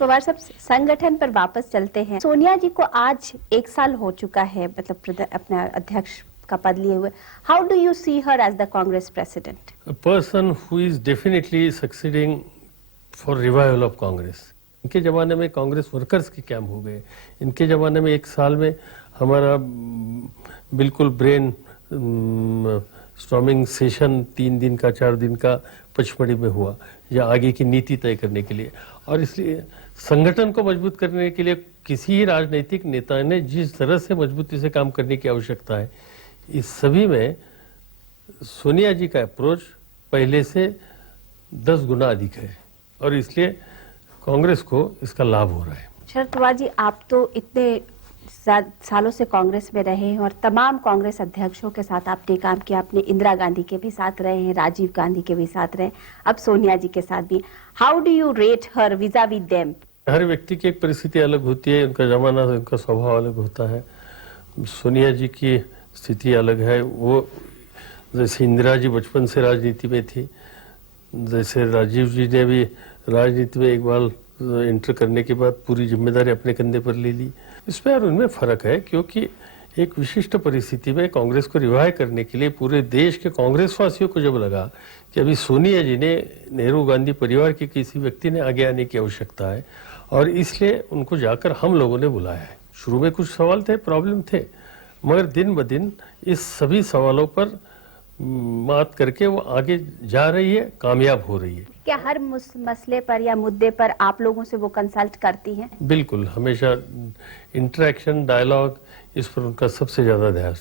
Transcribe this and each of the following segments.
पवार साहब, संगठन पर वापस चलते हैं। सोनिया जी को आज 1 साल हो चुका है, मतलब अपना अध्यक्ष का पद लिए हुए। How do you see her as the Congress president? A person who is definitely succeeding for revival of Congress. इनके जमाने में कांग्रेस वर्कर्स के कैंप हो गए, इनके जमाने में 1 साल में हमारा बिल्कुल ब्रेन स्टॉर्मिंग सेशन 3 दिन का 4 दिन का पचमढ़ी में हुआ, या आगे की नीति तय करने के लिए। और इसलिए संगठन को मजबूत करने के लिए किसी ही राजनीतिक नेता ने जिस तरह से मजबूती से काम करने की आवश्यकता है, इस सभी में सोनिया जी का अप्रोच पहले से 10 गुना अधिक है, और इसलिए कांग्रेस को इसका लाभ हो रहा है। शरद पवार जी, आप तो इतने सालों से कांग्रेस में रहे हैं और तमाम कांग्रेस अध्यक्षों के साथ आपने काम किया। आपने इंदिरा गांधी के भी साथ रहे हैं, राजीव गांधी के भी साथ रहे, अब सोनिया जी के साथ भी। How do you rate her vis-a-vis them? हर व्यक्ति की एक परिस्थिति अलग होती है, उनका जमाना, उनका स्वभाव अलग होता है। सोनिया जी की स्थिति अलग है। वो जैसे इंदिरा जी बचपन से राजनीति में थी, जैसे राजीव जी ने भी राजनीति में एक बार इंटर करने के बाद पूरी जिम्मेदारी अपने कंधे पर ले ली। इसमें और उनमें फर्क है, क्योंकि एक विशिष्ट परिस्थिति में कांग्रेस को रिवाइव करने के लिए पूरे देश के कांग्रेस वासियों को जब लगा कि अभी सोनिया जी ने, नेहरू गांधी परिवार के किसी व्यक्ति ने आगे आने की आवश्यकता है, और इसलिए उनको जाकर हम लोगों ने बुलाया है। शुरू में कुछ सवाल थे, प्रॉब्लम थे, मगर दिन ब दिन इस सभी सवालों पर बात करके वो आगे जा रही है, कामयाब हो रही है। क्या हर मसले पर या मुद्दे पर आप लोगों से वो कंसल्ट करती हैं? बिल्कुल, हमेशा इंटरेक्शन, डायलॉग, इस पर उनका सबसे ज्यादा ध्यान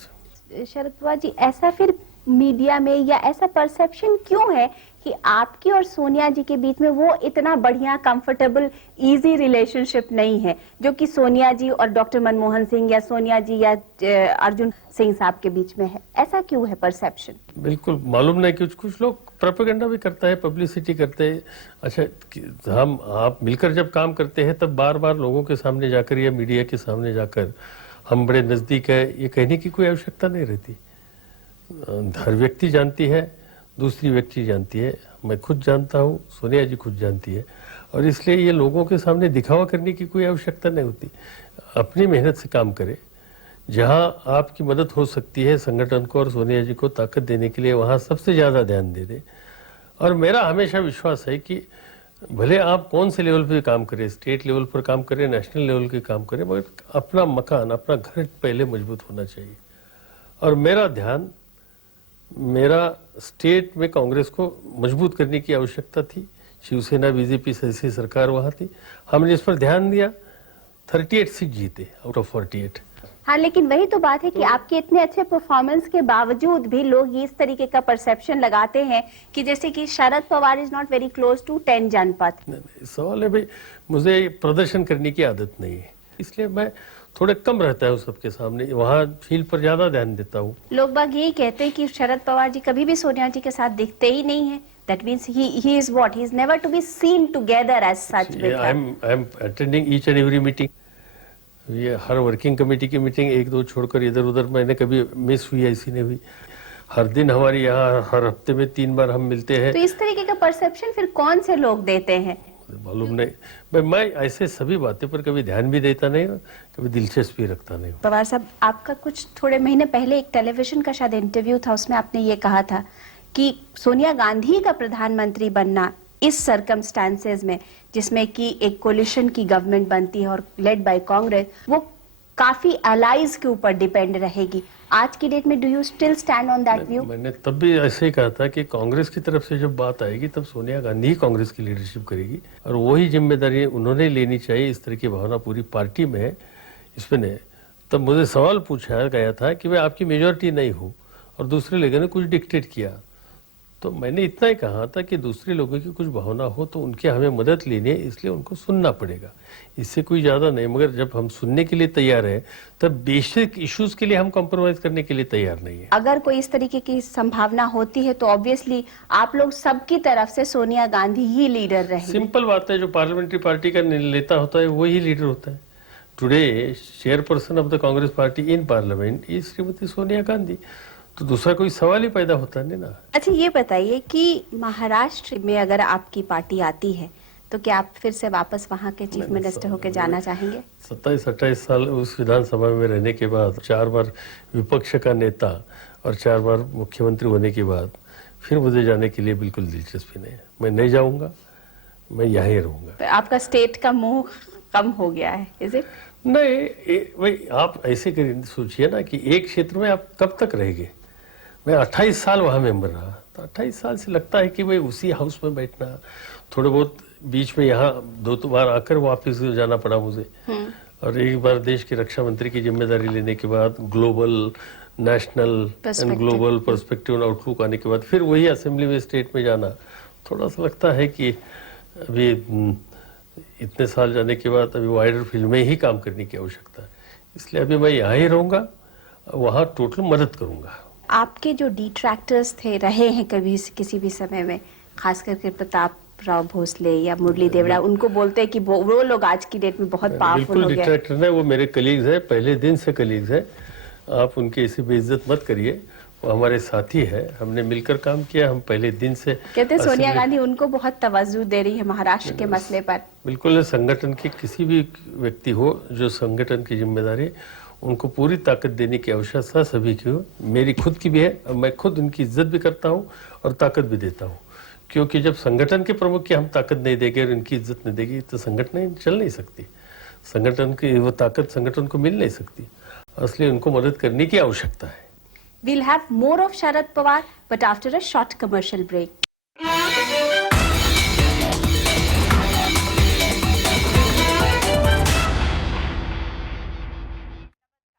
है। शरद पवार जी, ऐसा फिर मीडिया में या ऐसा परसेप्शन क्यों है कि आपकी और सोनिया जी के बीच में वो इतना बढ़िया, कंफर्टेबल, इजी रिलेशनशिप नहीं है जो कि सोनिया जी और डॉक्टर मनमोहन सिंह या सोनिया जी या अर्जुन सिंह साहब के बीच में है? ऐसा क्यों है परसेप्शन? बिल्कुल मालूम नहीं, कुछ लोग प्रोपेगेंडा भी करता है, पब्लिसिटी करते हैं। अच्छा, आप मिलकर जब काम करते हैं तब बार बार लोगों के सामने जाकर या मीडिया के सामने जाकर हम बड़े नजदीक है, ये कहने की कोई आवश्यकता नहीं रहती। हर व्यक्ति जानती है, दूसरी व्यक्ति जानती है, मैं खुद जानता हूँ, सोनिया जी खुद जानती है, और इसलिए ये लोगों के सामने दिखावा करने की कोई आवश्यकता नहीं होती। अपनी मेहनत से काम करे, जहाँ आपकी मदद हो सकती है संगठन को और सोनिया जी को ताकत देने के लिए, वहाँ सबसे ज़्यादा ध्यान दे दे। और मेरा हमेशा विश्वास है कि भले आप कौन से लेवल पे काम करें, स्टेट लेवल पर काम करें, नेशनल लेवल के काम करें, मगर अपना मकान, अपना घर पहले मजबूत होना चाहिए। और मेरा ध्यान, मेरा स्टेट में कांग्रेस को मजबूत करने की आवश्यकता थी। शिवसेना, बीजेपी जैसी सरकार वहाँ थी, हमने इस पर ध्यान दिया, 38 सीट जीते आउट ऑफ 48। हाँ, लेकिन वही तो बात है कि आपके इतने अच्छे परफॉर्मेंस के बावजूद भी लोग ये इस तरीके का परसेप्शन लगाते हैं कि जैसे कि Sharad Pawar is not very close to 10 Janpath. सवाल है भाई, मुझे प्रदर्शन करने की आदत नहीं है, इसलिए मैं थोड़े कम रहता है सबके सामने, वहाँ फील्ड पर ज्यादा ध्यान देता हूँ। लोग बाग यही कहते हैं कि शरद पवार जी कभी भी सोनिया जी के साथ दिखते ही नहीं है। That means he is what? He is never to be seen together as such with her. I am attending each and every meeting. ये हर वर्किंग कमेटी की मीटिंग 1-2 छोड़कर इधर उधर मैंने कभी मिस हुई ऐसी नहीं हुई। हर दिन हमारी यहाँ हर हफ्ते में 3 बार हम मिलते हैं। तो इस तरीके का परसेप्शन फिर कौन से लोग देते हैं? मालूम नहीं, मैं ऐसे सभी बातें पर कभी ध्यान भी देता नहीं, कभी दिलचस्पी रखता नहीं। पवार साहब, आपका कुछ थोड़े महीने पहले एक टेलीविजन का शायद इंटरव्यू था, उसमें आपने ये कहा था कि सोनिया गांधी का प्रधानमंत्री बनना इस सर्कमस्टांसेस में, जिसमें कि एक कोलिशन की गवर्नमेंट बनती है और लेड बाय कांग्रेस, वो काफी अलाइज के ऊपर डिपेंड रहेगी। आज की डेट में do you still stand on that view? मैंने तब भी ऐसे ही कहा था कि कांग्रेस की तरफ से जब बात आएगी तब सोनिया गांधी ही कांग्रेस की लीडरशिप करेगी, और वही जिम्मेदारी उन्होंने लेनी चाहिए। इस तरह की भावना पूरी पार्टी में है, इसमें नहीं। तब मुझे सवाल पूछा गया था कि मैं आपकी मेजोरिटी नहीं हूँ और दूसरे लोगों ने कुछ डिक्टेट किया, तो मैंने इतना ही कहा था कि दूसरे लोगों की कुछ भावना हो तो उनकी हमें मदद लेनी है, इसलिए उनको सुनना पड़ेगा, इससे कोई ज़्यादा नहीं। मगर जब हम सुनने के लिए तैयार हैं तब बेसिक इश्यूज के लिए हम कॉम्प्रोमाइज करने के लिए तैयार नहीं है। अगर कोई इस तरीके की संभावना होती है तो ऑब्वियसली आप लोग सबकी तरफ से सोनिया गांधी ही लीडर रहेंगे। सिंपल बात है, जो पार्लियामेंट्री पार्टी का नेता होता है वही लीडर होता है। Today chairperson of the Congress party in parliament is Shrimati Sonia Gandhi, तो दूसरा कोई सवाल ही पैदा होता नहीं ना। अच्छा, ये बताइए कि महाराष्ट्र में अगर आपकी पार्टी आती है तो क्या आप फिर से वापस वहां के चीफ मिनिस्टर होके जाना चाहेंगे? 27-28 साल उस विधानसभा में रहने के बाद, 4 बार विपक्ष का नेता और 4 बार मुख्यमंत्री होने के बाद फिर मुझे जाने के लिए बिल्कुल दिलचस्पी नहीं है। मैं नहीं जाऊंगा, मैं यहाँ ही रहूंगा। तो आपका स्टेट का मोह कम हो गया है, इज इट? नहीं भाई, आप ऐसे करिए, सोचिए ना कि एक क्षेत्र में आप कब तक रहेंगे। मैं 28 साल वहां मेंबर रहा, तो 28 साल से लगता है कि भाई उसी हाउस में बैठना, थोड़े बहुत बीच में यहाँ 2 बार आकर वापस जाना पड़ा मुझे, और एक बार देश के रक्षा मंत्री की जिम्मेदारी लेने के बाद global, national and global perspective और आउटलुक आने के बाद फिर वही असेंबली में, स्टेट में जाना, थोड़ा सा लगता है कि अभी इतने साल जाने के बाद अभी वाइडर फील्ड में ही काम करने की आवश्यकता है। इसलिए अभी मैं यहाँ ही रहूंगा, वहाँ टोटल मदद करूंगा। आपके जो डिट्रैक्टर्स थे, रहे हैं कभी किसी भी समय में, खास करके प्रताप राव भोसले या मुरली देवड़ा, उनको बोलते हैं कि वो लोग आज की डेट में बहुत पावरफुल हो गए। डिट्रैक्टर नहीं, वो मेरे कलीग्स हैं, पहले दिन से कलीग्स हैं। आप उनकी ऐसी बेइज्जत मत करिए, वो हमारे साथी है, हमने मिलकर काम किया, हम पहले दिन से। कहते हैं सोनिया गांधी उनको बहुत तवज्जो दे रही है महाराष्ट्र के मसले पर। बिल्कुल, संगठन के किसी भी व्यक्ति हो जो संगठन की जिम्मेदारी, उनको पूरी ताकत देने की आवश्यकता सभी की हो, मेरी खुद की भी है। मैं खुद उनकी इज्जत भी करता हूँ और ताकत भी देता हूँ, क्योंकि जब संगठन के प्रमुख की हम ताकत नहीं देंगे और इनकी इज्जत नहीं देगी तो संगठन चल नहीं सकती, संगठन की वो ताकत संगठन को मिल नहीं सकती, इसलिए उनको मदद करने की आवश्यकता है। We'll have more of Sharad Pawar, but after a short commercial break.